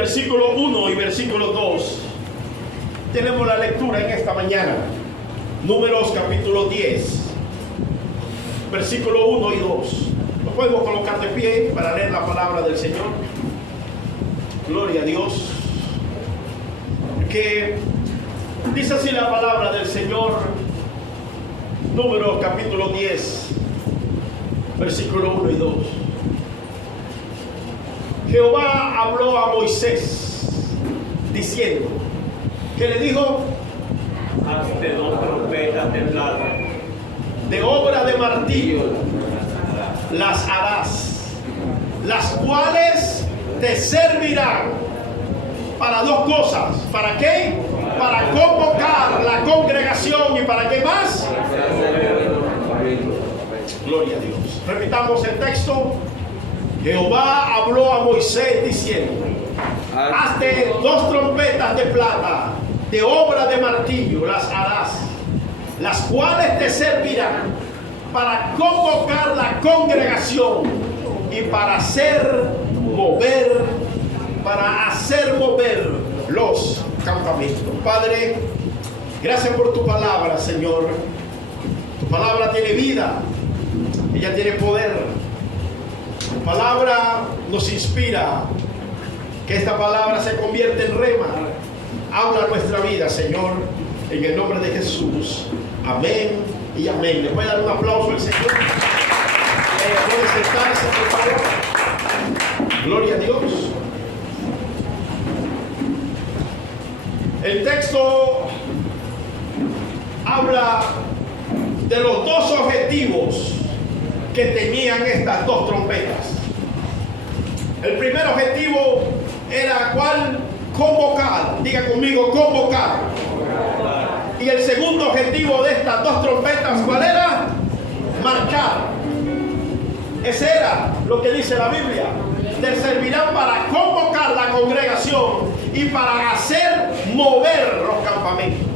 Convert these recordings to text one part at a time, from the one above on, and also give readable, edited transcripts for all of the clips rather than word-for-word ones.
versículo 1 y versículo 2. Tenemos la lectura en esta mañana. Números capítulo 10, versículo 1 y 2. Nos podemos colocar de pie para leer la palabra del Señor. Gloria a Dios. Que dice así la palabra del Señor. Números capítulo 10, versículo 1 y 2. Jehová habló a Moisés diciendo, que le dijo: hazte 2 trompetas de plata, de obra de martillo las harás, las cuales te servirán para 2 cosas. ¿Para qué? Para convocar la congregación. ¿Y para qué más? Gloria a Dios. Repitamos el texto. Jehová habló a Moisés diciendo: hazte 2 trompetas de plata, de obra de martillo las harás, las cuales te servirán para convocar la congregación y para hacer mover los campamentos. Padre, gracias por tu palabra, Señor. Tu palabra tiene vida, ella tiene poder. Tu palabra nos inspira. Que esta palabra se convierta en rema. Habla nuestra vida, Señor, en el nombre de Jesús. Amén y amén. ¿Le puede dar un aplauso al Señor? Puede sentarse, por favor. Gloria a Dios. El texto habla de los 2 objetivos que tenían estas 2 trompetas. El primer objetivo era ¿cuál? Convocar. Diga conmigo, convocar. Y el segundo objetivo de estas 2 trompetas, ¿cuál era? Marchar. Ese era lo que dice la Biblia. Te servirán para convocar la congregación y para hacer mover los campamentos.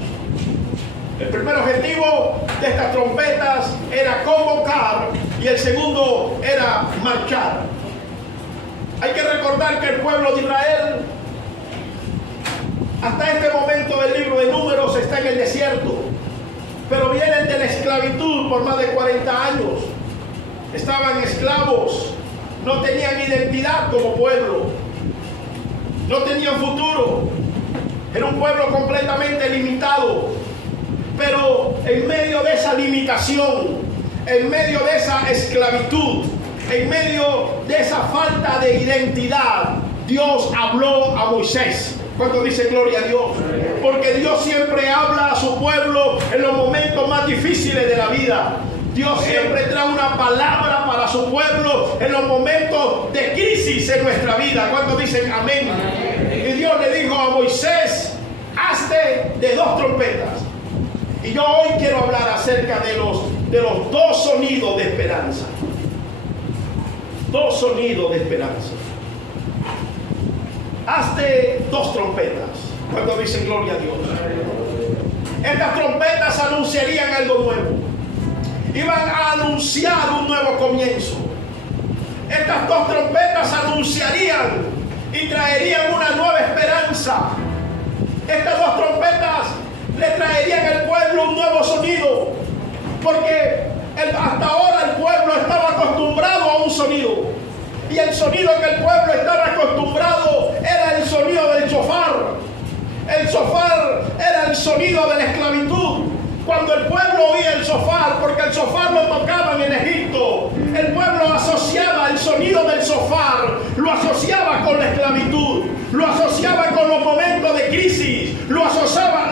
El primer objetivo de estas trompetas era convocar y el segundo era marchar. Hay que recordar que el pueblo de Israel hasta este momento del libro de Números está en el desierto, pero vienen de la esclavitud por más de 40 años. Estaban esclavos, no tenían identidad como pueblo, no tenían futuro. Era un pueblo completamente limitado. Pero en medio de esa limitación, en medio de esa esclavitud, en medio de esa falta de identidad, Dios habló a Moisés. ¿Cuánto dice gloria a Dios? Porque Dios siempre habla a su pueblo en los momentos más difíciles de la vida. Dios siempre trae una palabra para su pueblo en los momentos de crisis en nuestra vida. ¿Cuántos dicen amén? Y Dios le dijo a Moisés: hazte de 2 trompetas. Y yo hoy quiero hablar acerca de los 2 sonidos de esperanza. 2 sonidos de esperanza. Hazte 2 trompetas. Cuando dicen gloria a Dios. Estas trompetas anunciarían algo nuevo. Iban a anunciar un nuevo comienzo. Estas 2 trompetas anunciarían y traerían una nueva esperanza. Estas 2 trompetas le traerían al pueblo un nuevo sonido, porque hasta ahora el pueblo estaba acostumbrado a un sonido, y el sonido que el pueblo estaba acostumbrado era el sonido del shofar. El shofar era el sonido de la esclavitud. Cuando el pueblo oía el shofar, porque el shofar lo tocaban en Egipto, el pueblo asociaba el sonido del shofar, lo asociaba con la esclavitud, lo asociaba con los momentos de crisis, lo asociaba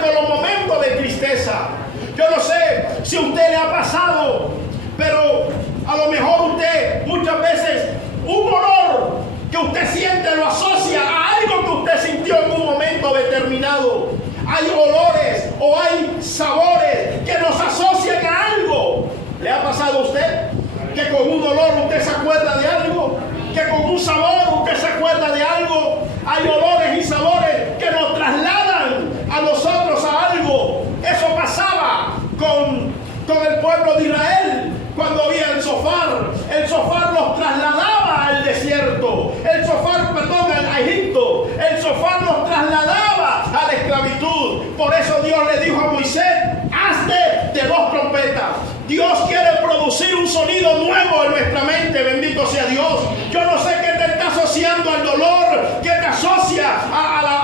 con los momentos de tristeza. Yo no sé si a usted le ha pasado, pero a lo mejor usted muchas veces un olor que usted siente lo asocia a algo que usted sintió en un momento determinado. Hay olores o hay sabores que nos asocian a algo. ¿Le ha pasado a usted que con un olor usted se acuerda de algo? Que con un sabor usted se acuerda de algo. Hay olores y sabores que nos trasladan a nosotros a algo. Eso pasaba con el pueblo de Israel cuando oía el shofar. El shofar los trasladaba al desierto. El shofar, perdón, a Egipto. El shofar nos trasladaba a la esclavitud. Por eso Dios le dijo a Moisés: hazte de 2 trompetas. Dios quiere producir un sonido nuevo en nuestra mente. Bendito sea Dios. Yo no sé qué te está asociando al dolor, qué te asocia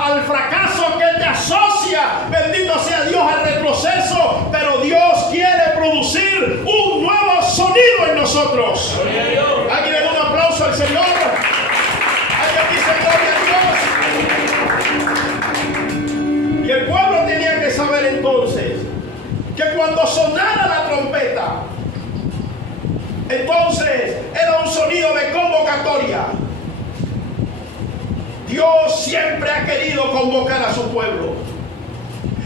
al fracaso, qué te asocia, bendito sea Dios, al retroceso. Pero Dios quiere producir un nuevo sonido en nosotros. Alguien le da un aplauso al Señor. Alguien dice gloria a Dios. Y el pueblo tenía que saber entonces que cuando sonara la trompeta, entonces era un sonido de convocatoria. Dios siempre ha querido convocar a su pueblo.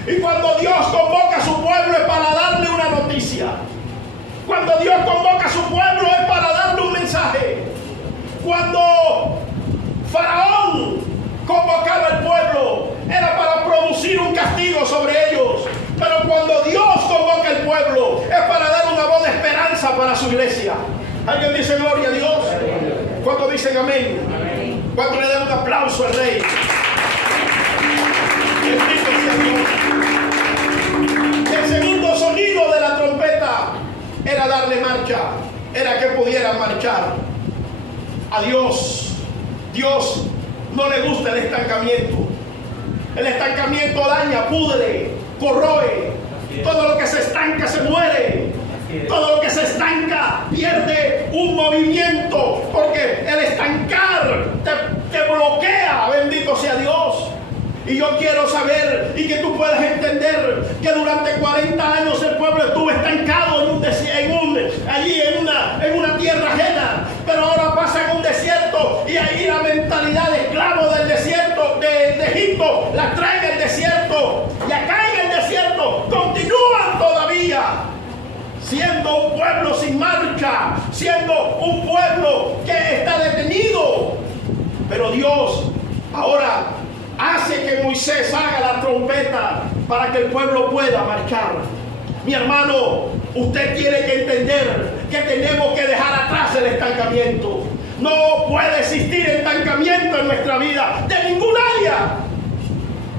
Y cuando Dios convoca a su pueblo es para darle una noticia. Cuando Dios convoca a su pueblo es para darle un mensaje. Cuando Faraón convocaba al pueblo era para producir un castigo sobre ellos. Pero cuando Dios convoca al pueblo es para dar una voz de esperanza para su iglesia. ¿Alguien dice gloria a Dios? ¿Cuántos dicen amén? ¿Cuántos le dan un aplauso al Rey? Bendito sea Dios. El segundo sonido de la trompeta era darle marcha, era que pudieran marchar. A Dios no le gusta el estancamiento. El estancamiento daña, pudre, corroe. Todo lo que se estanca se muere. Todo lo que se estanca pierde un movimiento, porque el estancar te bloquea. Bendito sea Dios. Y yo quiero saber y que tú puedas entender que durante 40 años el pueblo estuvo estancado allí en una tierra ajena, pero ahora pasa en un desierto y ahí la mentalidad de esclavo del desierto de Egipto la traen al desierto, y acá en el desierto continúan todavía siendo un pueblo sin marcha, siendo un pueblo que está detenido. Pero Dios ahora hace que Moisés haga la trompeta para que el pueblo pueda marchar. Mi hermano, usted tiene que entender que tenemos que dejar atrás el estancamiento. No puede existir estancamiento en nuestra vida, de ningún área.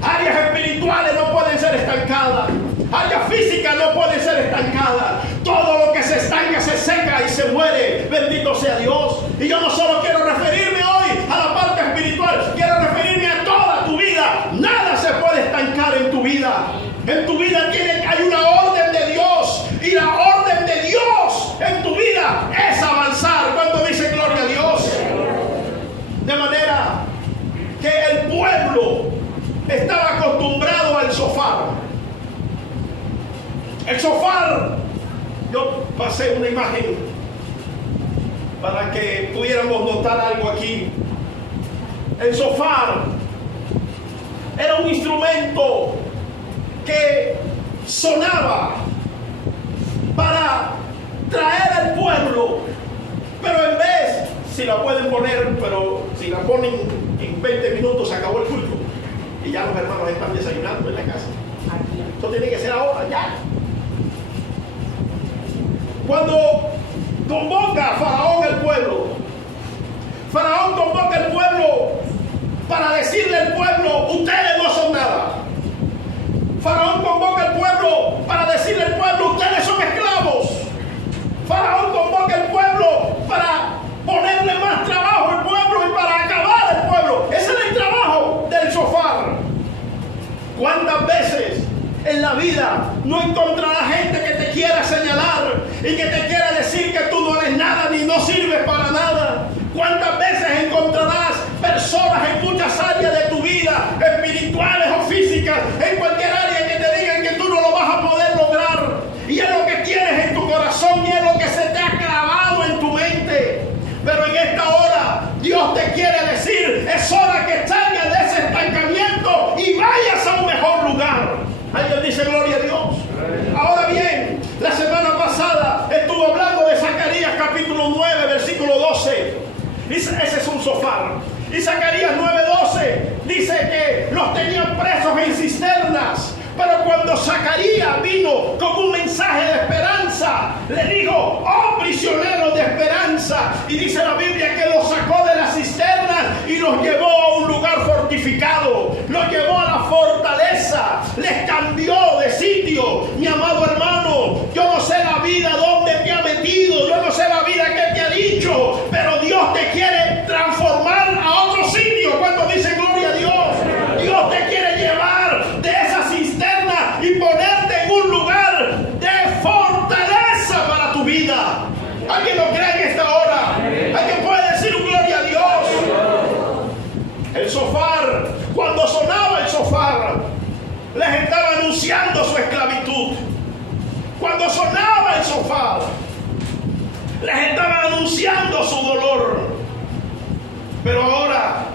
Áreas espirituales no pueden ser estancadas. Áreas físicas no pueden ser estancadas. Todo lo que se estanca se seca y se muere. Bendito sea Dios. Y yo no solo quiero referirme hoy a la parte espiritual, quiero referirme a toda tu vida. Nada se puede estancar en tu vida. En tu vida hay una orden de Dios, y la orden de Dios en tu vida es avanzar. Cuando dice gloria a Dios. De manera que el pueblo estaba acostumbrado al shofar. El shofar, yo pasé una imagen para que pudiéramos notar algo aquí. El shofar era un instrumento que sonaba para traer al pueblo, pero en vez, si la pueden poner, pero si la ponen en 20 minutos se acabó el culto y ya los hermanos están desayunando en la casa. Esto tiene que ser ahora, ya. Cuando convoca Faraón al pueblo, Faraón convoca al pueblo para decirle al pueblo: ustedes no son nada. Faraón convoca al pueblo para decirle al pueblo: ustedes son esclavos. Faraón convoca al pueblo para ponerle más trabajo al pueblo y para acabar al pueblo. Ese es el trabajo del shofar. ¿Cuántas veces en la vida no encontrarás gente que te quiera señalar y que te quiera decir que tú no eres nada ni no sirves para nada? ¿Cuántas veces encontrarás personas en muchas áreas de tu vida, espirituales o físicas, en cualquier área, que te digan que tú no lo vas a poder lograr? Y es lo que tienes en tu corazón y es lo que se te ha clavado en tu mente. Pero en esta hora Dios te quiere decir: es hora que salgas de ese estancamiento y vayas a un mejor lugar. Alguien dice gloria a Dios. Ahora bien, la semana pasada estuvo hablando de Zacarías capítulo 9, versículo 12. Ese es un shofar. Y Zacarías 9:12 dice que los tenían presos en cisternas. Pero cuando Zacarías vino con un mensaje de esperanza, le dijo: oh prisioneros de esperanza. Y dice la Biblia que los sacó de las cisternas y los llevó a un lugar anunciando su dolor. Pero ahora,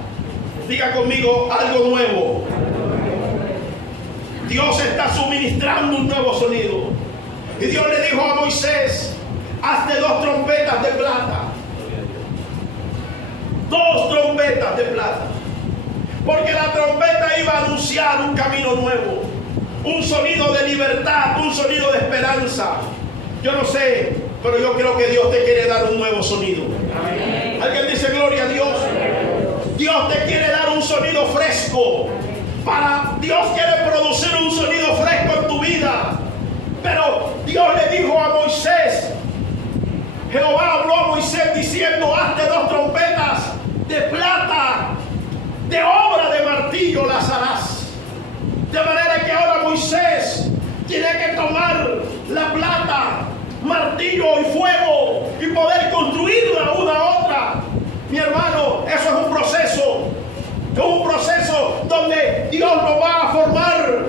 diga conmigo, algo nuevo. Dios está suministrando un nuevo sonido. Y Dios le dijo a Moisés: hazte 2 trompetas de plata. 2 trompetas de plata. Porque la trompeta iba a anunciar un camino nuevo, un sonido de libertad, un sonido de esperanza. Yo no sé, pero yo creo que Dios te quiere dar un nuevo sonido. Amén. ¿Alguien dice gloria a Dios? Dios te quiere dar un sonido fresco. Dios quiere producir un sonido fresco en tu vida. Pero Dios le dijo a Moisés, Jehová habló a Moisés diciendo: hazte 2 trompetas de plata, de obra de martillo las harás. De manera que ahora Moisés tiene que tomar la plata, martillo y fuego y poder construirla una a otra. Mi hermano, eso es un proceso. Es un proceso donde Dios nos va a formar.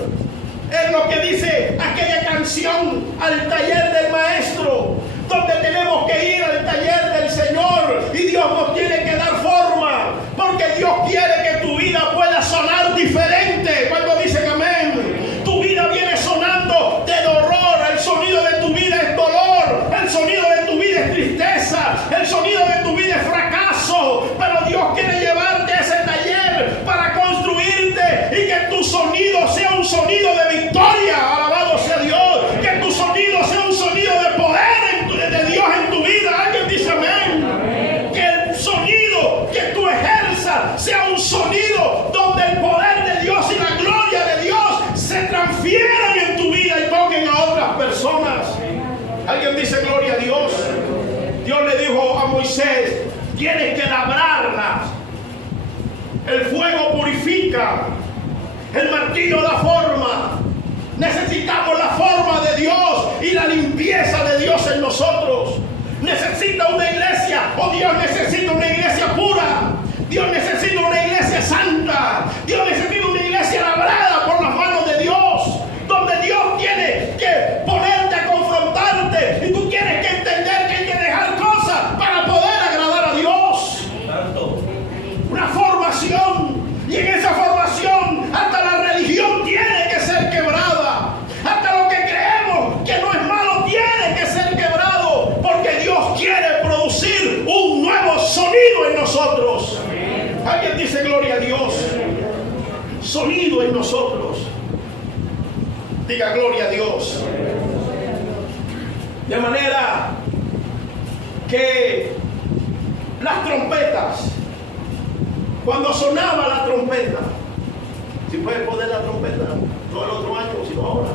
Es lo que dice aquella canción, al taller del maestro, donde tenemos que ir al taller del Señor y Dios nos tiene que dar forma, porque Dios quiere que tu vida pueda sonar diferente. Cuando dicen amén, tu vida viene sonando de dolor, el sonido de tu vida es dolor, el sonido de tu vida es tristeza, el sonido de tu vida es fracaso, pero Dios quiere llevarte a ese taller para construirte y que tu sonido sea un sonido de victoria. Alabado sea Dios. Que tu sonido sea un sonido de poder de Dios en tu vida. Alguien dice amén. Amén. Que el sonido que tú ejerzas sea un sonido donde el poder de Dios y la gloria de Dios se transfieran en tu vida y toquen a otras personas. Alguien dice gloria a Dios. Dios le dijo a Moisés: tienes que labrarlas. El fuego purifica, el martillo da forma. Necesitamos la forma de Dios y la limpieza de Dios en nosotros. Necesita una iglesia, Dios necesita una iglesia pura. Dios necesita una iglesia santa. Dios necesita una iglesia labrada por las manos de Dios, donde Dios tiene que ponerte a confrontarte y tú tienes que entender que hay que dejar cosas para poder agradar a Dios. Una formación, y en esa formación hasta la religión tiene que ser quebrada, hasta lo que creemos que no es malo tiene que ser quebrado, porque Dios quiere producir un nuevo sonido en nosotros. Alguien dice gloria a Dios. Sonido en nosotros. Diga gloria a Dios. De manera que las trompetas, cuando sonaba la trompeta, si puede poner la trompeta, no el otro año, sino ahora.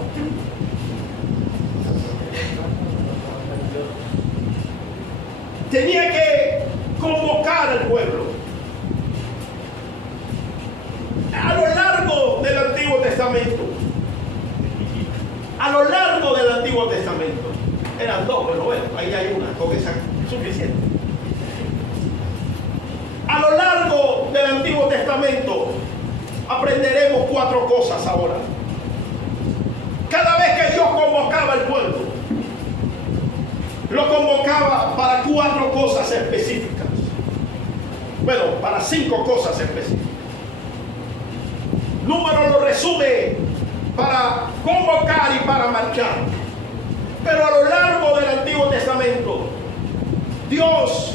Tenía que convocar al pueblo. A lo largo del Antiguo Testamento, a lo largo del Antiguo Testamento, eran 2, pero bueno, ahí hay una, con esa es suficiente. A lo largo del Antiguo Testamento aprenderemos 4 cosas ahora. Cada vez que Dios convocaba al pueblo, lo convocaba para 4 cosas específicas. Bueno, para 5 cosas específicas. Número lo resume para convocar y para marchar. Pero a lo largo del Antiguo Testamento, Dios,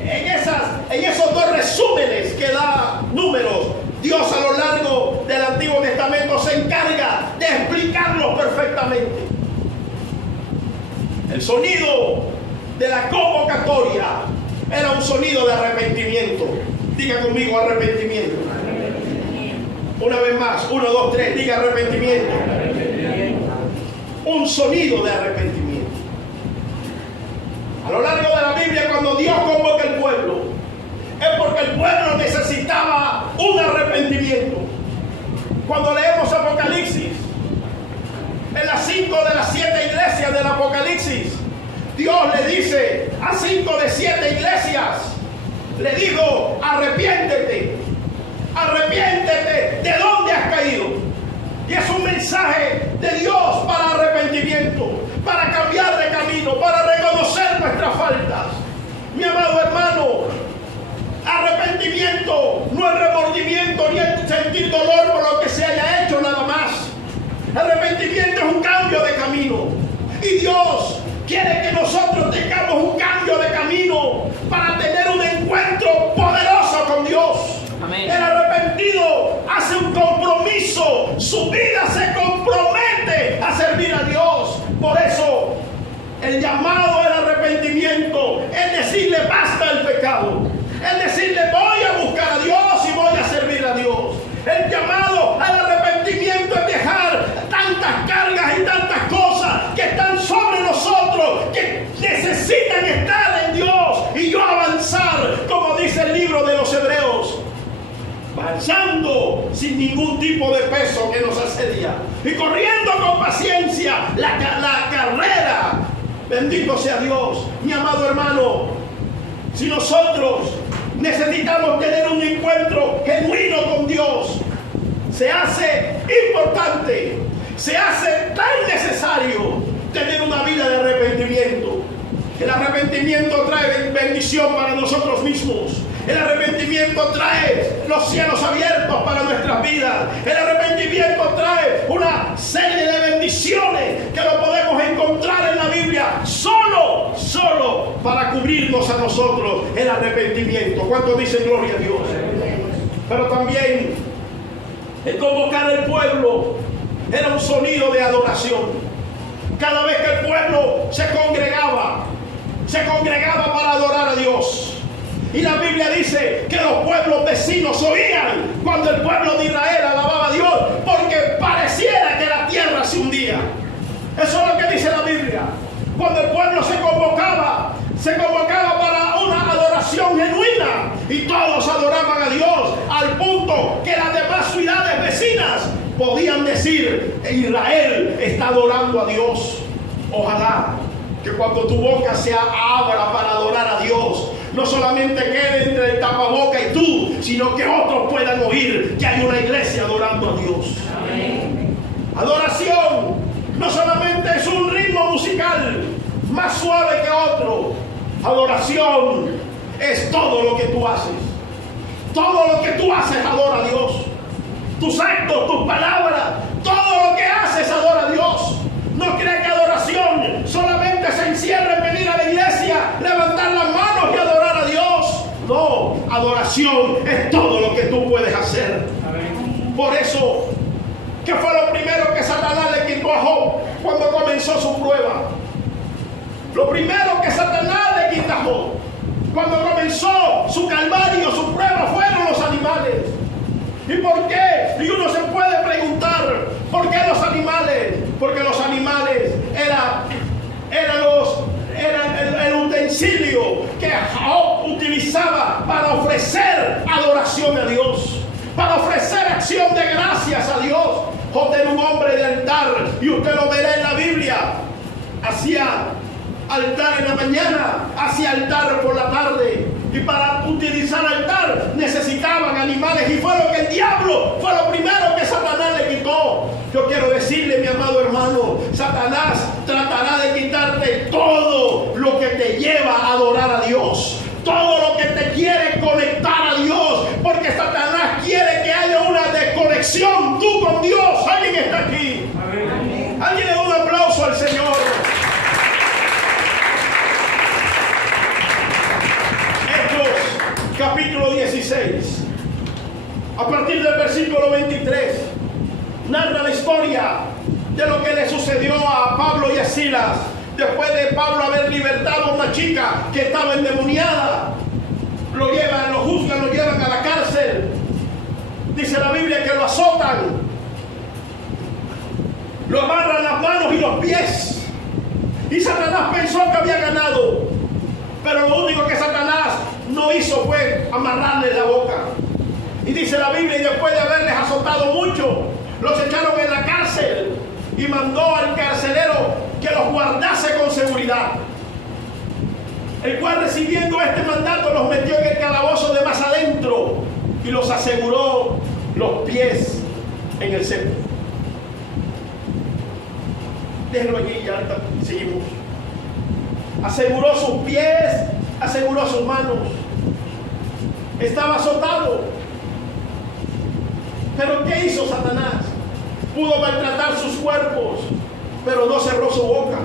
en esos 2 resúmenes que da Números, Dios a lo largo del Antiguo Testamento se encarga de explicarlo perfectamente. El sonido de la convocatoria era un sonido de arrepentimiento. Diga conmigo arrepentimiento. Una vez más, 1, 2, 3, diga arrepentimiento. Un sonido de arrepentimiento. A lo largo de la Biblia, cuando Dios convoca al pueblo, es porque el pueblo necesitaba un arrepentimiento. Cuando leemos Apocalipsis, en las 5 de las 7 iglesias del Apocalipsis, Dios le dice a 5 de 7 iglesias, le digo, arrepiéntete. Arrepiéntete de dónde has caído. Y es un mensaje de Dios para arrepentimiento, para cambiar de camino, para reconocer nuestras faltas. Mi amado hermano, arrepentimiento no es remordimiento ni es sentir dolor por lo que se haya hecho nada más. Arrepentimiento es un cambio de camino. Y Dios quiere que nosotros tengamos un cambio de camino para tener un encuentro poderoso con Dios. Amén. El arrepentido hace un compromiso. Su vida se compromete a servir a Dios. Por eso, el llamado al arrepentimiento es decirle basta el pecado. Es decirle voy a buscar a Dios y voy a servir a Dios. El llamado al arrepentimiento es dejar tantas cargas y tantas cosas que están sobre nosotros, que necesitan estar en Dios y yo avanzar, como dice el libro de los Hebreos, avanzando sin ningún tipo de peso que nos asedia y corriendo con paciencia la carrera. Bendito sea Dios, mi amado hermano. Si nosotros necesitamos tener un encuentro genuino con Dios, se hace importante, se hace tan necesario tener una vida de arrepentimiento. El arrepentimiento trae bendición para nosotros mismos. El arrepentimiento trae los cielos abiertos para nuestras vidas. El arrepentimiento trae una serie de bendiciones que lo podemos encontrar en la Biblia solo para cubrirnos a nosotros. El arrepentimiento. ¿Cuántos dicen gloria a Dios? Pero también el convocar al pueblo era un sonido de adoración. Cada vez que el pueblo se congregaba para adorar a Dios. Y la Biblia dice que los pueblos vecinos oían cuando el pueblo de Israel alababa a Dios, porque pareciera que la tierra se hundía. Eso es lo que dice la Biblia. Cuando el pueblo se convocaba para una adoración genuina y todos adoraban a Dios al punto que las demás ciudades vecinas podían decir: Israel está adorando a Dios. Ojalá que cuando tu boca se abra para adorar a Dios, no solamente quede entre el tapaboca y tú, sino que otros puedan oír que hay una iglesia adorando a Dios. Amén. Adoración no solamente es un ritmo musical más suave que otro. Adoración es todo lo que tú haces. Todo lo que tú haces adora a Dios. Tus actos, tus palabras, todo lo que haces adora a Dios. No creas que adoración solamente se encierra en venir a la iglesia, levantar las manos y adorar a Dios. No, adoración es todo lo que tú puedes hacer. Por eso, ¿qué fue lo primero que Satanás le quitó a Job cuando comenzó su prueba? Lo primero que Satanás le quitó a Job cuando comenzó su calvario, su prueba, fueron los animales. ¿Y por qué? Y uno se puede preguntar, ¿por qué los animales? Porque los animales eran el utensilio que Job utilizaba para ofrecer adoración a Dios, para ofrecer acción de gracias a Dios. Job era un hombre de altar, y usted lo verá en la Biblia. Hacía altar en la mañana, hacía altar por la tarde. Y para utilizar altar necesitaban animales, y fue lo que el diablo, fue lo primero que Satanás le quitó. Yo quiero decirle, mi amado hermano, Satanás tratará de quitarte todo lo que te lleva a adorar a Dios, todo lo que te quiere conectar a Dios, porque Satanás quiere que haya una desconexión tú con Dios. ¿Alguien está aquí? Amén. Alguien le da un aplauso al Señor. Capítulo 16, a partir del versículo 23, narra la historia de lo que le sucedió a Pablo y a Silas después de Pablo haber libertado a una chica que estaba endemoniada. Lo llevan, lo juzgan, lo llevan a la cárcel. Dice la Biblia que lo azotan, lo amarran las manos y los pies, y Satanás pensó que había ganado, pero lo único que Satanás no hizo fue amarrarle la boca. Y dice la Biblia, y después de haberles azotado mucho, los echaron en la cárcel y mandó al carcelero que los guardase con seguridad, el cual, recibiendo este mandato, los metió en el calabozo de más adentro y los aseguró los pies en el cepo. Déjenlo allí, ya seguimos. Aseguró sus pies aseguró sus manos, estaba azotado. Pero ¿qué hizo Satanás? Pudo maltratar sus cuerpos, pero no cerró su boca.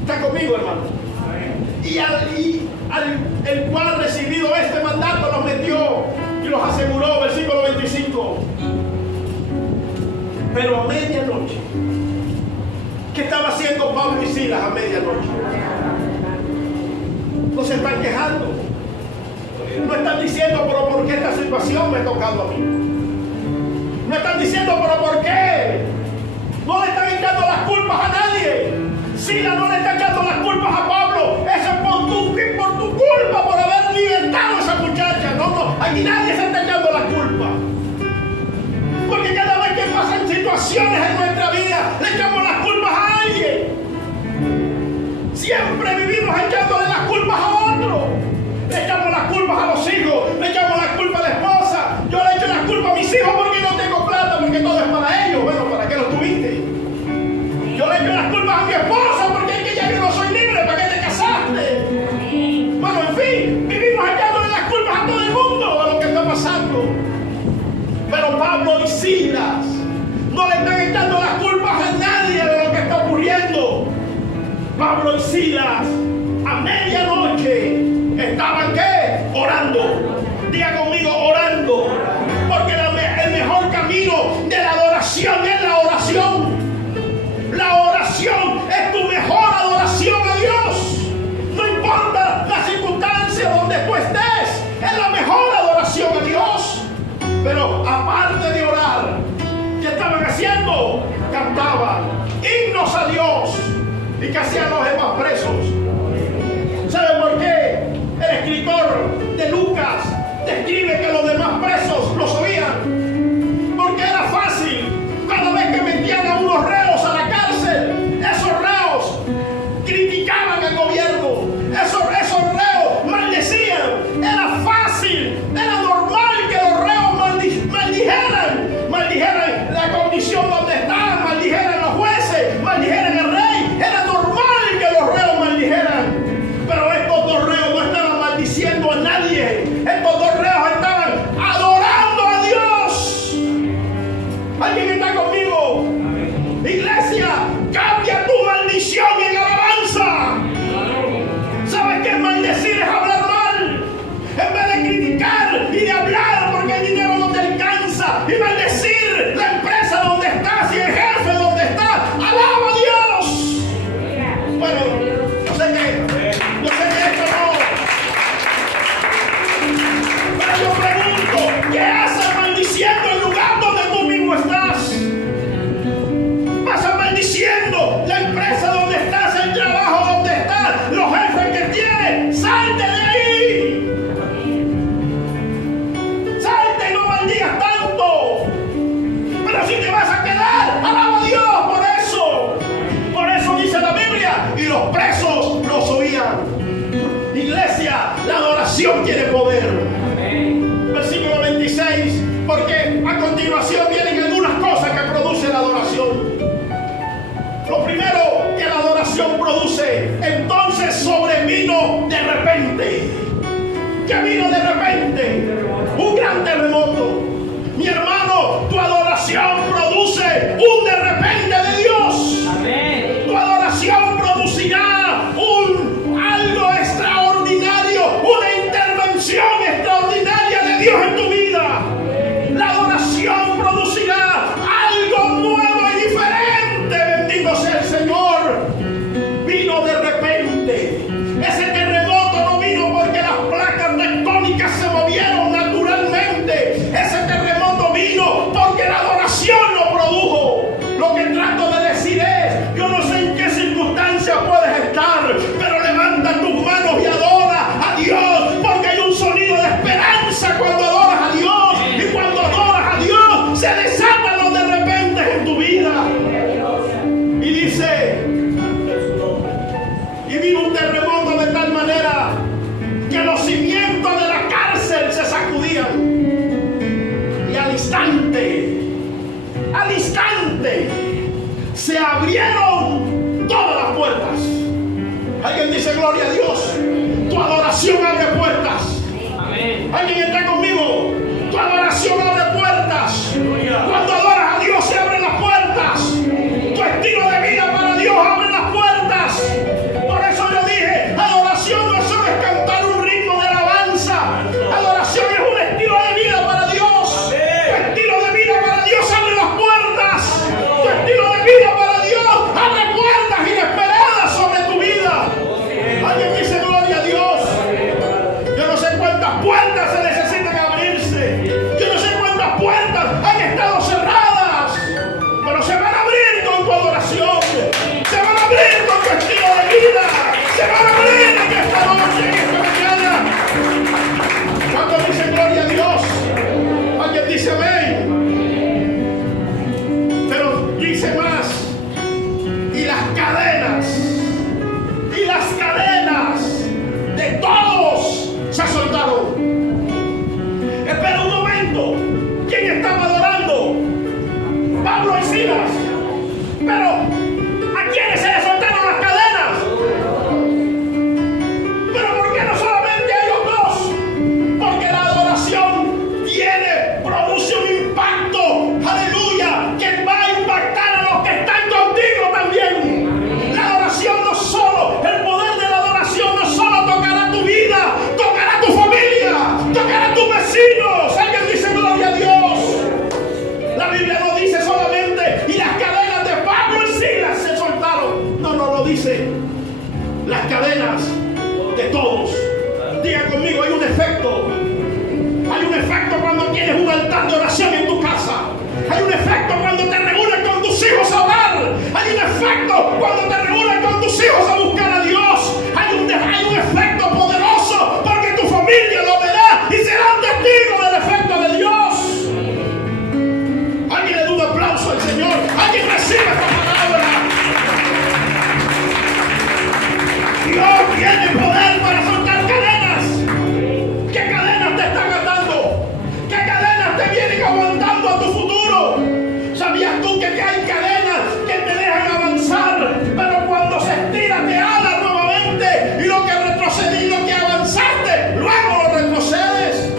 ¿Está conmigo, hermano? Y el cual recibido este mandato los metió y los aseguró, versículo 25. Pero a medianoche, ¿qué estaba haciendo Pablo y Silas a medianoche? No se están quejando, no están diciendo, pero ¿por qué esta situación me ha tocado a mí? No están diciendo, pero ¿por qué? No le están echando las culpas a nadie. Silas no le está echando las culpas a Pablo. Eso es por tu culpa, por haber libertado a esa muchacha. No, aquí nadie se está echando la culpa. Porque cada vez que pasan situaciones en nuestra vida, le echamos las culpas a alguien. Siempre vivimos echándole las culpas a otro. Le echamos las culpas a los hijos, le echamos las culpas a la esposa. Yo le echo las culpas a mis hijos porque no tengo plata, porque todo es para ellos. Bueno, ¿para qué los tuviste? Yo le echo las culpas a mi esposa porque es que ya yo no soy libre. ¿Para qué te casaste? Bueno, en fin, vivimos echándole las culpas a todo el mundo a lo que está pasando. Pero Pablo y Silas no le están echando las culpas a nadie de lo que está ocurriendo. Pablo y Silas a medianoche estaban ¿qué? Orando. Diga conmigo, orando. Porque el mejor camino de la adoración es la oración. La oración es tu mejor adoración a Dios. No importa la circunstancia donde tú estés, es la mejor adoración a Dios. Pero aparte de orar, ¿qué estaban haciendo? Cantaban himnos a Dios. ¿Y qué hacían los demás presos? ¿Saben por qué? El escritor de Lucas describe que los demás presos los oían. Porque era fácil. Cada vez que metían a unos reos a la cárcel, esos reos criticaban al gobierno. Esos reos maldecían. Era fácil, era normal que los reos maldijeran la condición donde estaban, maldijeran los jueces, maldijeran al rey. Era normal que los reos maldijeran. Pero estos dos reos no estaban maldiciendo a nadie. Estos dos reos estaban adorando a Dios. ¿Alguien está conmigo? Iglesia, cambia tu maldición en alabanza. ¿Sabes qué maldecir es hablar mal? En vez de criticar y de hablar porque el dinero no te alcanza y maldecir la empresa donde estás y el jefe donde estás, alaba a Dios. Bueno, yo sé que esto no. Pero yo pregunto, ¿qué haces maldiciendo el lugar donde tú mismo estás? Vas maldiciendo la empresa donde estás, el trabajo donde estás, los jefes que tienes. Salte de ahí. Salte y no maldigas tanto. Pero si te vas a quedar, alaba a Dios por eso. Por eso dice la Biblia, y los presos los oían. Iglesia, la adoración tiene poder. Versículo 26, porque a continuación vienen algunas cosas que produce la adoración. Lo primero que la adoración produce, entonces sobrevino de repente. ¿Qué vino de repente? Un gran terremoto. Mi hermano, tu adoración produce un de repente de Dios. Amén. Tu adoración producirá algo extraordinario, una intervención extraordinaria de Dios en tu vida. La adoración producirá algo nuevo y diferente. Bendito sea el Señor. Vino de repente. Ese terremoto no vino porque las placas tectónicas se movieron naturalmente. Ese terremoto vino porque la adoración lo produjo. Lo que trato de decir es, yo no sé en qué circunstancia puedes estar, pero levanta tus manos y adora a Dios, porque hay un sonido de esperanza cuando adoras a Dios. Y cuando adoras a Dios, se desatan los de repente en tu vida. Y dice, y vino un terremoto de tal manera que los cimientos de la cárcel se sacudían. Y al instante, se abrieron todas las puertas. Alguien dice gloria a Dios. Tu adoración abre ¿Alguien está conmigo? Tu adoración abre puertas. Cuando adoras a Dios se abren las puertas. Tu estilo de vida para Dios abre las puertas. Por eso yo dije, adoración no solo es cantar un ritmo de alabanza. Adoración es un estilo de vida para Dios. Tu estilo de vida para Dios abre las puertas. Tu estilo de vida para Dios abre puertas inesperadas sobre tu vida. Alguien dice gloria a Dios. Yo no sé cuántas puertas se necesitan abrirse. Yo no sé cuántas puertas han estado cerradas. Pero se van a abrir con tu adoración. Se van a abrir con tu estilo de vida. Se van a abrir en esta noche, en esta mañana. Cuando dice gloria a Dios, alguien dice amén. Pero dice más. Y las cadenas de todos se soltaron. Espera un momento. ¿Quién estaba adorando? Pablo y Silas. Pero ¿a quiénes se les soltaron las cadenas? Pero ¿por qué no solamente a ellos dos? Porque la adoración produce un impacto, aleluya, que va a impactar a los que están contigo también. La adoración no solo, el poder de la adoración no solo tocará tu vida, tocará tu familia, tocará tus vecinos. Alguien dice gloria a Dios. La Biblia no dice solamente y las cadenas de Pablo y Silas se soltaron. No lo dice. Las cadenas de todos. Diga conmigo, hay un efecto. Hay un efecto cuando tienes un altar de oración en tu casa. Hay un efecto cuando te reúnes con tus hijos a orar. Hay un efecto cuando te reúnes con tus hijos a buscar a Dios. Hay un efecto poderoso porque tu familia lo verá y serán testigos del efecto de Dios. Alguien le da un aplauso al Señor. Alguien recibe esta palabra. Dios tiene poder para soltar cadenas. ¿Qué cadenas te están atando? ¿Qué cadenas te vienen aguantando a tu futuro? ¿Sabías tú que hay cadenas que te dejan avanzar, pero cuando se estira te ala nuevamente y lo que retrocedí, lo que avanzaste, luego lo retrocedes?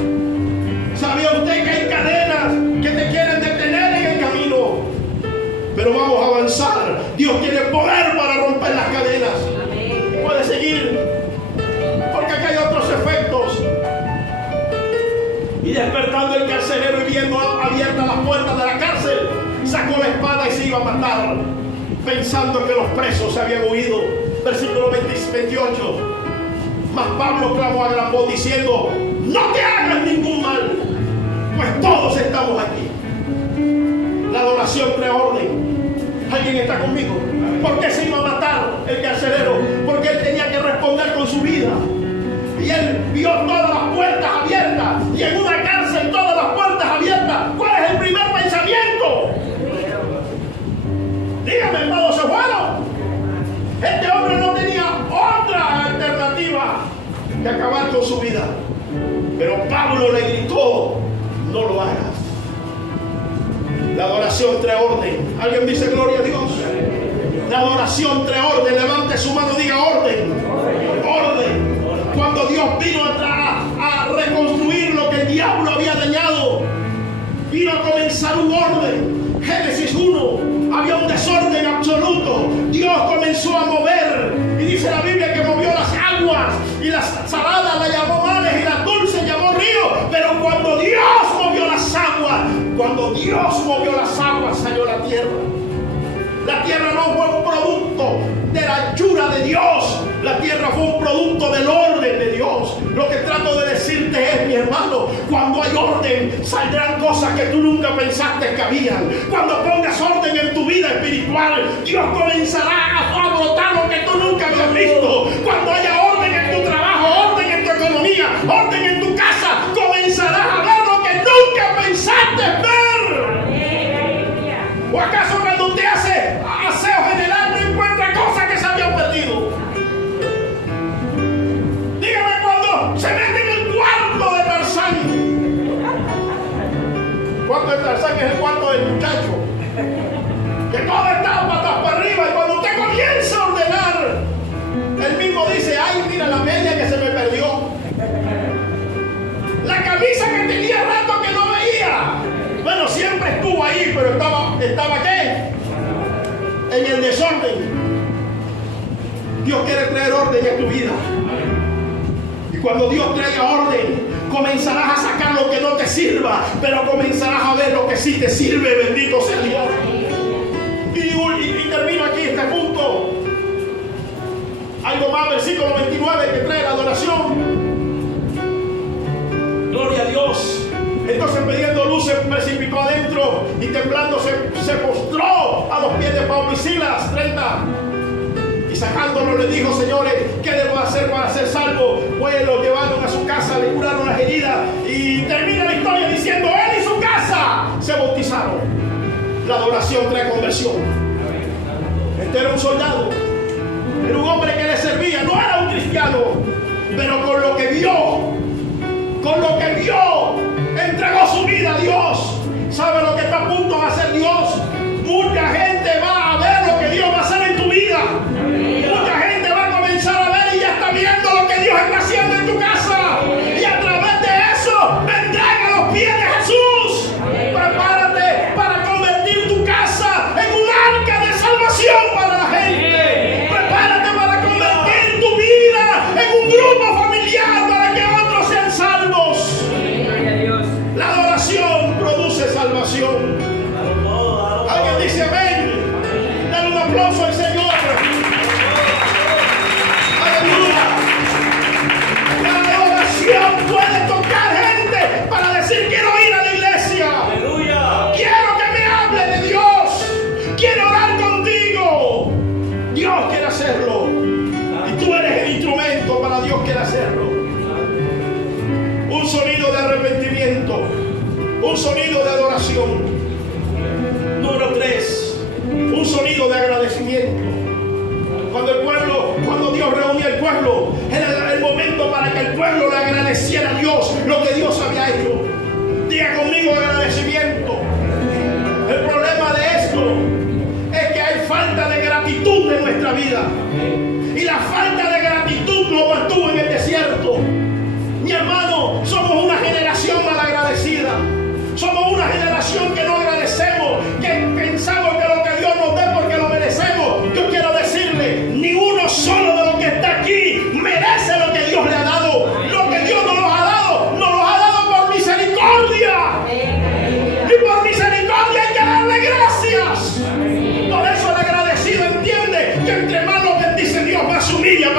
¿Sabía usted que hay cadenas que te quieren detener en el camino? Pero vamos a avanzar. Dios tiene poder para romper las cadenas. Puede seguir, porque aquí hay otros efectos. Y despertando el carcelero y viendo abiertas las puertas de la cárcel, sacó la espada y se iba a matar, pensando que los presos se habían huido. Versículo 28. Mas Pablo clamó a gran voz diciendo: no te hagas ningún mal, pues todos estamos aquí. La adoración trae orden. ¿Alguien está conmigo? ¿Por qué se iba a matar el carcelero? Porque él tenía que responder con su vida. Y él vio todas las puertas abiertas. Y en una cárcel todas las puertas abiertas. ¿Cuál es el primer pensamiento? Dígame, hermano, ¿se fueron? Este hombre no tenía otra alternativa que acabar con su vida. Pero Pablo le gritó: no lo hagas. La adoración trae orden. ¿Alguien dice gloria a Dios? La adoración trae orden. Levante su mano y diga orden. Orden. Cuando Dios vino a reconstruir lo que el diablo había dañado, vino a comenzar un orden. Génesis 1, había un desorden absoluto. Dios comenzó a mover. Y dice la Biblia que movió las aguas. Y las saladas la llamó mares y las dulces llamó río. Pero cuando Dios movió las aguas, salió la tierra. La tierra no fue un producto de la hechura de Dios. La tierra fue un producto del orden de Dios. Lo que trato de decirte es, mi hermano, cuando hay orden, saldrán cosas que tú nunca pensaste que habían. Cuando pongas orden en tu vida espiritual, Dios comenzará a brotar lo que tú nunca habías visto. Cuando haya orden en tu trabajo, orden en tu economía, orden en tu casa, comenzarás a ver lo que nunca pensaste ver. ¿O acaso cuando usted hace aseo general no encuentra cosas que se habían perdido? Dígame, cuando se mete en el cuarto de Tarzán. El cuarto de Tarzán es el cuarto del muchacho, que todo está patas para arriba, y cuando usted comienza a ordenar, él mismo dice: ay, mira la media que se me perdió, la camisa que tenía rato que no veía. Bueno, siempre estuvo ahí, pero estaba ¿qué? En el desorden. Dios quiere traer orden en tu vida. Y cuando Dios traiga orden, comenzarás a sacar lo que no te sirva, pero comenzarás a ver lo que sí te sirve. Bendito sea Dios. Y termino aquí este punto. Algo más, versículo 29, que trae la adoración. Gloria a Dios. Entonces, pidiendo luz, se precipitó adentro y temblando se postró a los pies de Pablo y Silas. 30. Y sacándolo le dijo: señores, ¿qué debo hacer para ser salvo? Pues lo llevaron a su casa, le curaron las heridas. Y termina la historia diciendo: él y su casa se bautizaron. La adoración trae conversión. Este era un soldado, era un hombre que le servía, no era un cristiano, pero con lo que vio, entregó su vida a Dios. ¿Sabe lo que está a punto de hacer Dios? Mucha gente va a ver lo que Dios va a hacer en tu vida. Mucha gente va a comenzar a ver y ya está viendo lo que Dios está haciendo en tu casa. Y a través de eso vendrán a los pies de Jesús. Prepárate para convertir tu casa en un arca de salvación para la gente. Prepárate para convertir tu vida en un grupo familiar para que otros sean salvos. La adoración produce salvación. Alguien dice amén. Dale un aplauso al Señor. Aleluya. La adoración puede tocar gente para decir: quiero ir a la iglesia. Aleluya. Quiero que me hable de Dios. Quiero orar contigo. Dios quiere hacerlo. Y tú eres el instrumento para Dios quiere hacerlo. Un sonido de arrepentimiento. Un sonido de adoración. Número 3, un sonido de agradecimiento. Cuando Dios reunía al pueblo, era el momento para que el pueblo le agradeciera a Dios lo que Dios había hecho. Diga conmigo: agradecimiento. El problema de esto es que hay falta de gratitud en nuestra vida. Y la falta de gratitud nos mantuvo en el desierto. Mi hermano, somos una generación malagradecida. Somos una generación que no agradecemos, que pensamos que lo que Dios nos dé porque lo merecemos. Yo quiero decirle: ni uno solo de los que está aquí merece lo que Dios le ha dado. Lo que Dios nos ha dado por misericordia. Y por misericordia hay que darle gracias. Por eso el agradecido entiende que entre más nos bendice Dios, más humilla,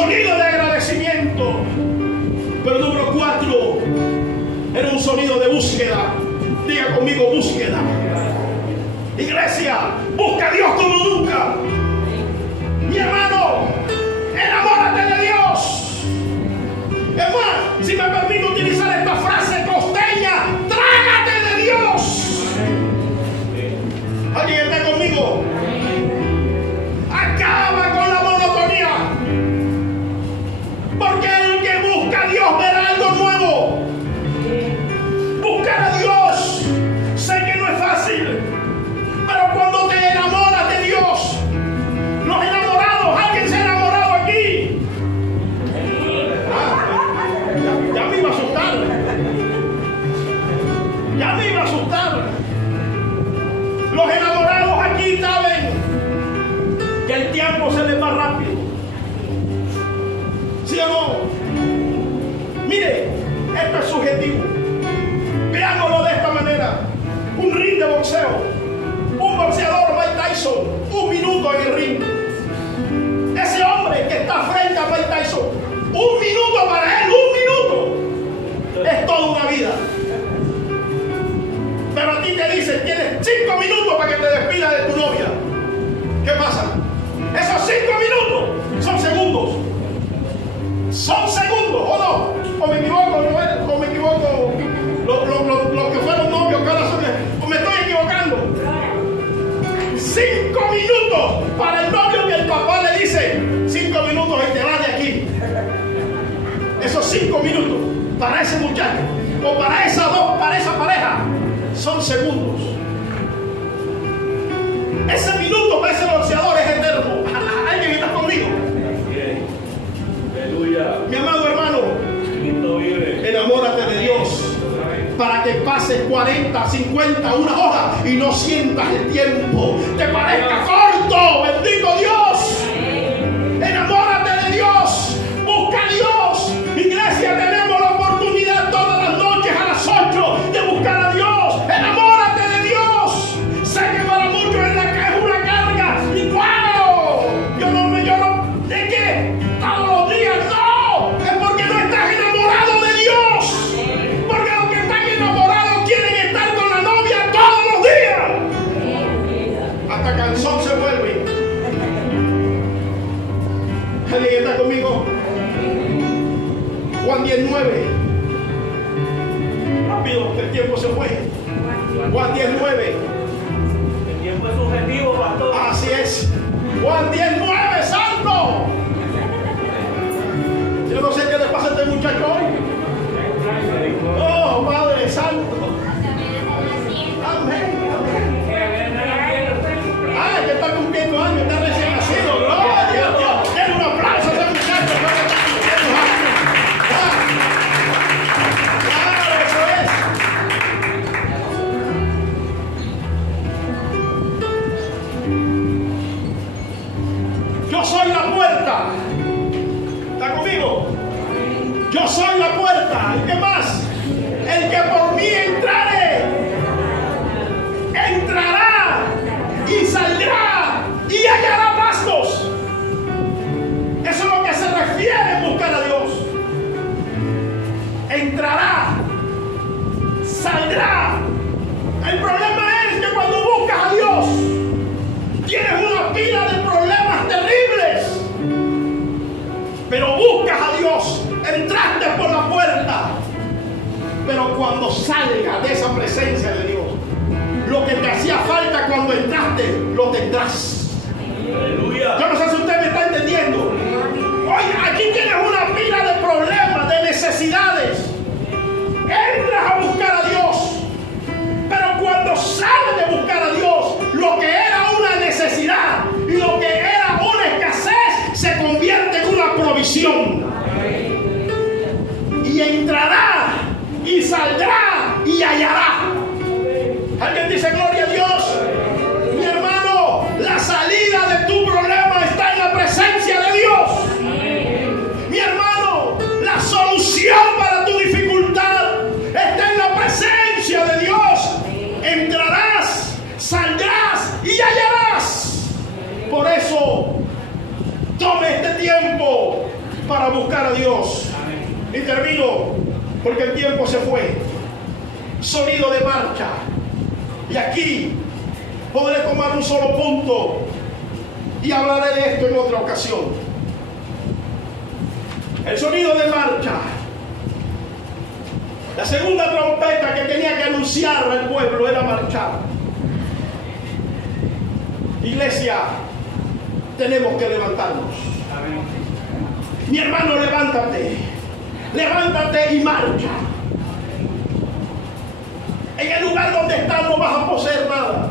sonido de agradecimiento. Pero número 4, era un sonido de búsqueda. Diga conmigo, búsqueda. Iglesia, busca a Dios como nunca. Mi hermano, enamórate de Dios. Es más, si me permite utilizar esta frase costeña, trágate de Dios. ¿Alguien está conmigo? Acaba con la monotonía. Porque el que busca a Dios verá algo nuevo. Buscar a Dios, sé que no es fácil, pero cuando te enamoras de Dios, los enamorados, ¿alguien se ha enamorado aquí? Ya me iba a asustar. Ya me iba a asustar. Los enamorados aquí saben que el tiempo se les va rápido. ¿Sí o no? Mire, esto es subjetivo. Veámoslo de esta manera. Un ring de boxeo. Un boxeador, Mike Tyson, 1 minuto en el ring. Ese hombre que está frente a Mike Tyson, 1 minuto para él, 1 minuto, es toda una vida. Pero a ti te dicen, tienes 5 minutos para que te despidas de tu novia. ¿Qué pasa? Esos 5 minutos son segundos. Son segundos, ¿o no? ¿O me equivoco? ¿O me equivoco? Los que fueron novios, que ahora son... ¿O me estoy equivocando? 5 minutos para el novio que el papá le dice 5 minutos y te vas de aquí. Esos 5 minutos para ese muchacho o para esa pareja son segundos. Ese minuto para ese boxeador es eterno. ¿Alguien está conmigo? Aleluya. Mi amado hermano, enamórate de Dios para que pases 40, 50, 1 hora y no sientas el tiempo. Te parezca corto, bendito Dios. Enamórate de Dios. Busca a Dios. Iglesia, tenemos la oportunidad todas las noches a las 8 de buscar a Dios. Enamórate de Dios. Sé que para muchos es una carga. Y wow, ¿de qué? Todos los días. No, es porque no estás enamorado de Dios. Porque los que están enamorados quieren estar con la novia todos los días. Hasta cansón se vuelve. ¿Alguien está conmigo? Juan 19. Rápido, que el tiempo se fue. Juan 19. El tiempo es subjetivo, pastor. Así es. Juan 19, santo. Yo no sé qué le pasa a este muchacho hoy. Oh, Padre Santo. Amén. Ah, que está cumpliendo años, está recién nacido. Gloria a Dios. Denle un aplauso a ese muchacho. Claro, eso es. Yo soy la puerta. ¿Está conmigo? Yo soy la puerta. ¿Y qué más? El que por mí entrare, entrará y saldrá y hallará pastos. Eso es lo que se refiere en buscar a Dios. Entrará, saldrá. El problema es que cuando buscas a Dios, tienes una pila de problemas terribles. Pero buscas a Dios, entraste por la puerta. Pero cuando salgas de esa presencia de Dios, lo que te hacía falta cuando entraste, lo tendrás. Aleluya. Yo no sé si usted me está entendiendo. Oye, aquí tienes una pila de problemas, de necesidades. Entras a buscar a Dios. Pero cuando sales de buscar a Dios, lo que era una necesidad y lo que era una escasez se convierte en una provisión. Y entrará y saldrá y hallará. ¿Alguien dice gloria a Dios? Mi hermano, la salida de tu problema está en la presencia de Dios. Mi hermano, la solución para tu dificultad está en la presencia de Dios. Entrarás, saldrás y hallarás. Por eso, tome este tiempo para buscar a Dios. Y termino, porque el tiempo se fue. Sonido de marcha. Y aquí podré tomar un solo punto y hablaré de esto en otra ocasión. El sonido de marcha. La segunda trompeta que tenía que anunciar al pueblo era marchar. Iglesia, tenemos que levantarnos. Mi hermano, levántate. Levántate y marcha. En el lugar donde estás no vas a poseer nada.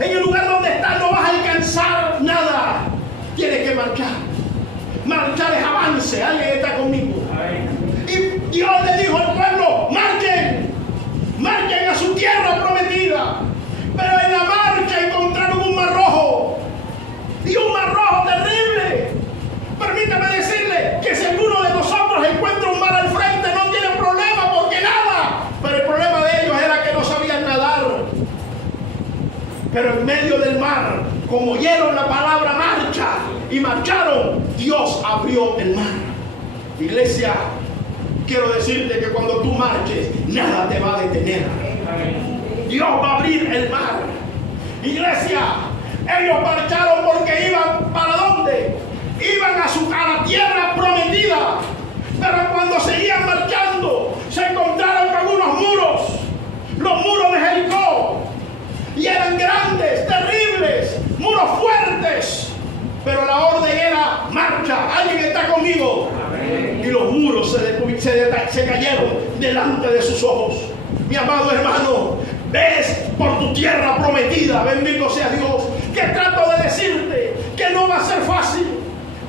En el lugar donde estás no vas a alcanzar nada. Tienes que marchar. Marchar es avance. Alguien está conmigo. Y Dios le dijo al pueblo: marchen. Marchen a su tierra prometida. Pero en la marcha encontraron un mar rojo. Y un mar rojo terrible. Permítame decirle que si alguno de nosotros encuentra un mar al frente no tiene problema, porque nada. Pero el problema de ellos era que no sabían nadar. Pero en medio del mar, como oyeron la palabra marcha y marcharon, Dios abrió el mar. Iglesia, quiero decirte que cuando tú marches, nada te va a detener. Dios va a abrir el mar. Iglesia, ellos marcharon porque iban ¿para dónde? Iban a la tierra prometida. Pero cuando seguían marchando, se encontraron con unos muros. Los muros de Jericó. Y eran grandes, terribles, muros fuertes. Pero la orden era marcha. ¿Alguien está conmigo? Amén. Y los muros se cayeron delante de sus ojos. Mi amado hermano, ves por tu tierra prometida, bendito sea Dios, que trato de decirte que no va a ser fácil.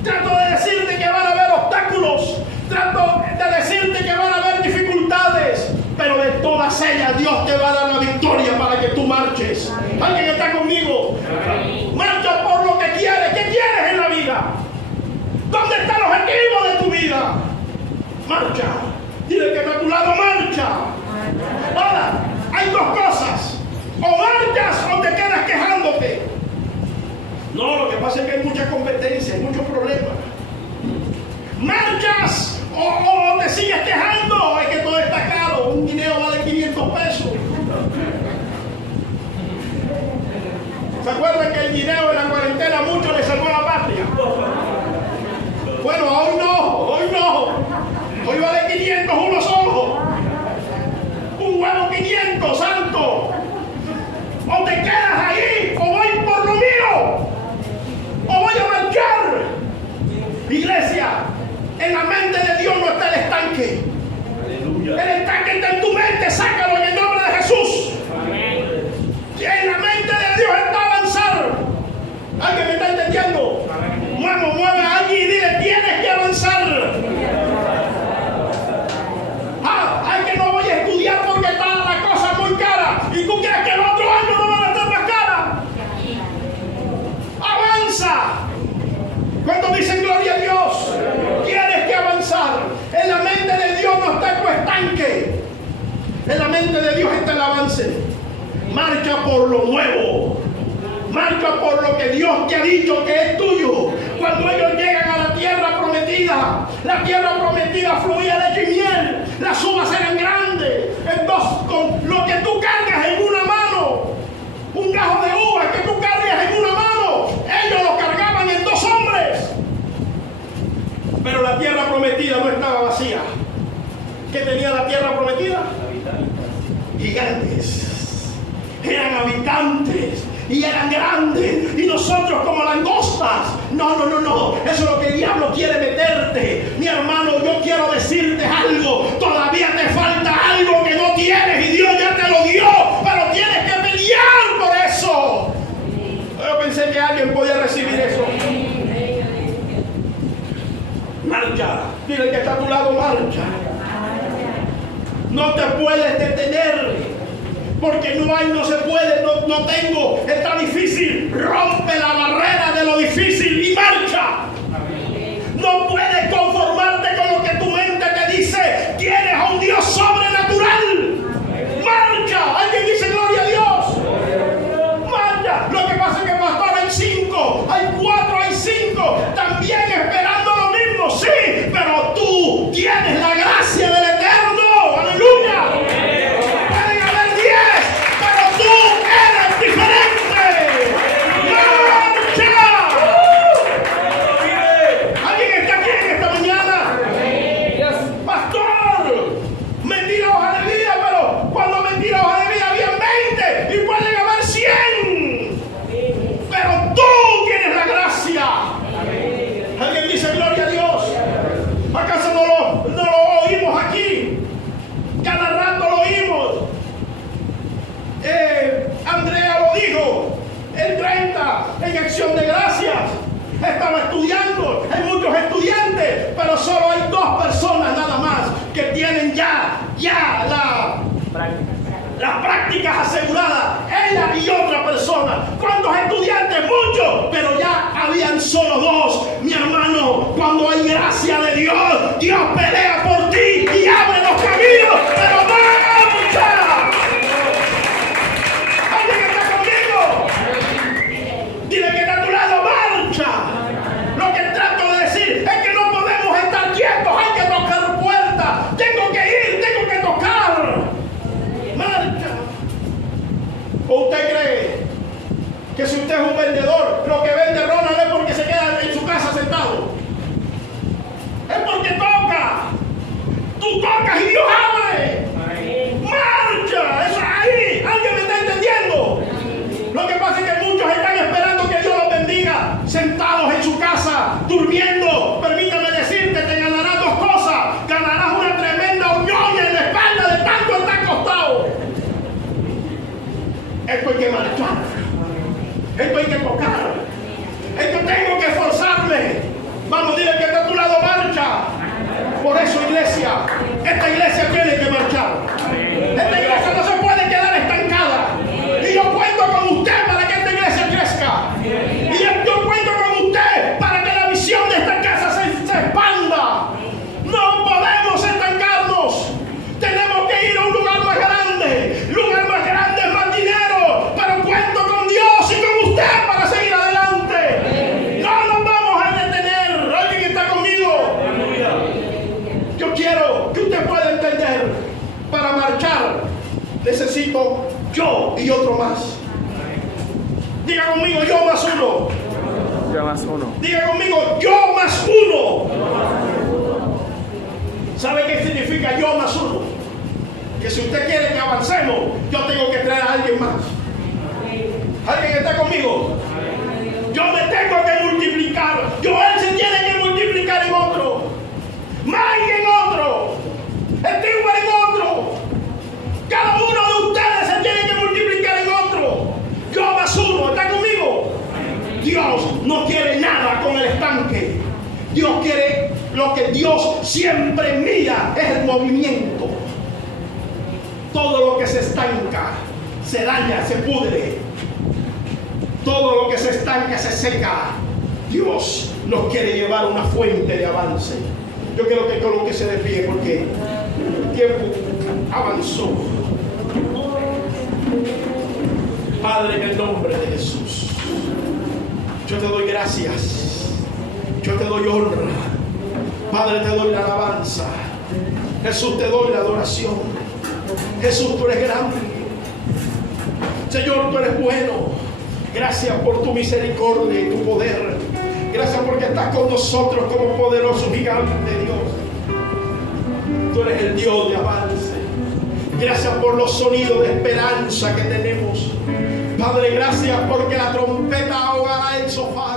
Trato de decirte que van a haber obstáculos. Trato de decirte que van a haber dificultades. Pero de todas ellas Dios te va a dar la victoria para que tú marches. ¿Alguien está conmigo? Marcha por lo que quieres. ¿Qué quieres en la vida? ¿Dónde está el objetivo de tu vida? Marcha. Dile que está a tu lado, marcha. Ahora, hay dos cosas. O marchas o te quedas quejándote. No, lo que pasa es que hay mucha competencia, hay muchos problemas. Marchas o te sigues quejando. Es que todo está caro. Un guineo vale 500 pesos. ¿Se acuerdan que el guineo en la cuarentena mucho le salvó a la patria? Bueno, hoy no. Hoy vale 500 uno solo. Un huevo 500, santo. O te quedas ahí, o voy por lo mío, o voy a marchar. Iglesia, en la mente de Dios no está el estanque. Aleluya. El estanque está en tu mente, sácalo en el nombre de Jesús. Amén. En la mente de Dios está avanzar. ¿Alguien me está entendiendo? Mueve a alguien y dile: tienes que avanzar. Ay, que no voy a estudiar porque está la cosa muy cara. ¿Y tú crees que el otro año no van a estar más cara? ¡Avanza! Cuando dicen gloria a Dios, tienes que avanzar. En la mente de Dios no está tu estanque. En la mente de Dios está el avance. Marcha por lo nuevo. Marcha por lo que Dios te ha dicho que es tuyo. Cuando ellos llegan a la tierra prometida fluía leche y miel. Las uvas eran grandes. Entonces, con lo que tú cargas en una mano, un gajo de uvas que tú cargas en una mano, ellos lo cargaban en 2 hombres. Pero la tierra prometida no estaba vacía. ¿Qué tenía la tierra prometida? Gigantes. Eran habitantes. Y eran grandes, y nosotros como langostas. No. Eso es lo que el diablo quiere meterte. Mi hermano, yo quiero decirte algo. Todavía te falta algo que no tienes, y Dios ya te lo dio, pero tienes que pelear por eso. Yo pensé que alguien podía recibir eso. Marcha. Dile que está a tu lado, marcha. No te puedes detener. Porque no se puede, no tengo, está difícil. Rompe la barrera de lo difícil y marcha. No puedes conformarte con lo que tu mente te dice. Tienes a un Dios sobrenatural. Marcha. ¿Alguien dice gloria a Dios? Marcha. Lo que pasa es que pastor, hay 5, hay 4, hay 5. También esperando lo mismo. Sí, estudiando, hay muchos estudiantes, pero solo hay 2 personas nada más que tienen ya las prácticas aseguradas, ella y otra persona. ¿Cuántos estudiantes? Muchos, pero ya habían solo 2. Mi hermano, cuando hay gracia de Dios, Dios pelea por ti y abre los caminos, pero marcha. ¿Alguien está conmigo? Dile que está a tu lado, marcha. Lo que trato de decir es que no podemos estar quietos, hay que tocar puertas. Tengo que ir, tengo que tocar. Marcha. ¿O usted cree que si usted es un vendedor, lo que vende Ronald es porque se queda en su casa sentado? Es porque toca. Tú tocas y Dios abre. Marcha. Eso es ahí. ¿Alguien me está entendiendo? Lo que pasa es que muchos están esperando que Dios los bendiga, sentados en su casa, durmiendo. Permítame decirte, te ganarás 2 cosas. Ganarás una tremenda uñoña en la espalda de tanto estar acostado. Esto hay que marchar. Esto hay que tocar. Esto tengo que esforzarme. Vamos, dile que está a tu lado, marcha. Por eso, iglesia, esta iglesia tiene que marchar. Esta iglesia no se puede quedar estancada. Y yo cuento con usted para que esta iglesia crezca. Y yo cuento con usted para que la visión de esta casa se expanda. No podemos estancarnos. Tenemos que ir a un lugar más grande. Lugar más grande, más dinero. Pero cuento con Dios y con usted para seguir adelante. No nos vamos a detener. ¿Alguien está conmigo? Yo quiero que usted pueda entender. Para marchar necesito yo y otro más. Diga conmigo, yo más uno. Yo más uno. Diga conmigo, yo más uno. ¿Sabe qué significa yo más uno? Que si usted quiere que avancemos, yo tengo que traer a alguien más. ¿Alguien está conmigo? Yo me tengo que multiplicar. Él se tiene que multiplicar en otro. Mike en otro. Stewart en otro. Cada uno de ustedes se tiene que multiplicar en otro. Yo más uno. ¿Está conmigo? Dios no quiere nada con el estanque. Dios quiere, lo que Dios siempre mira es el movimiento. Todo lo que se estanca se daña, se pudre. Todo lo que se estanca se seca. Dios nos quiere llevar a una fuente de avance. Yo quiero que colóquese de pie porque el tiempo avanzó. Padre, en el nombre de Jesús, yo te doy gracias. Yo te doy honra. Padre, te doy la alabanza. Jesús, te doy la adoración. Jesús, tú eres grande. Señor, tú eres bueno. Gracias por tu misericordia y tu poder. Gracias porque estás con nosotros como poderoso gigante, Dios. Tú eres el Dios de avance. Gracias por los sonidos de esperanza que tenemos. Padre, gracias porque la trompeta ahogará el sofá.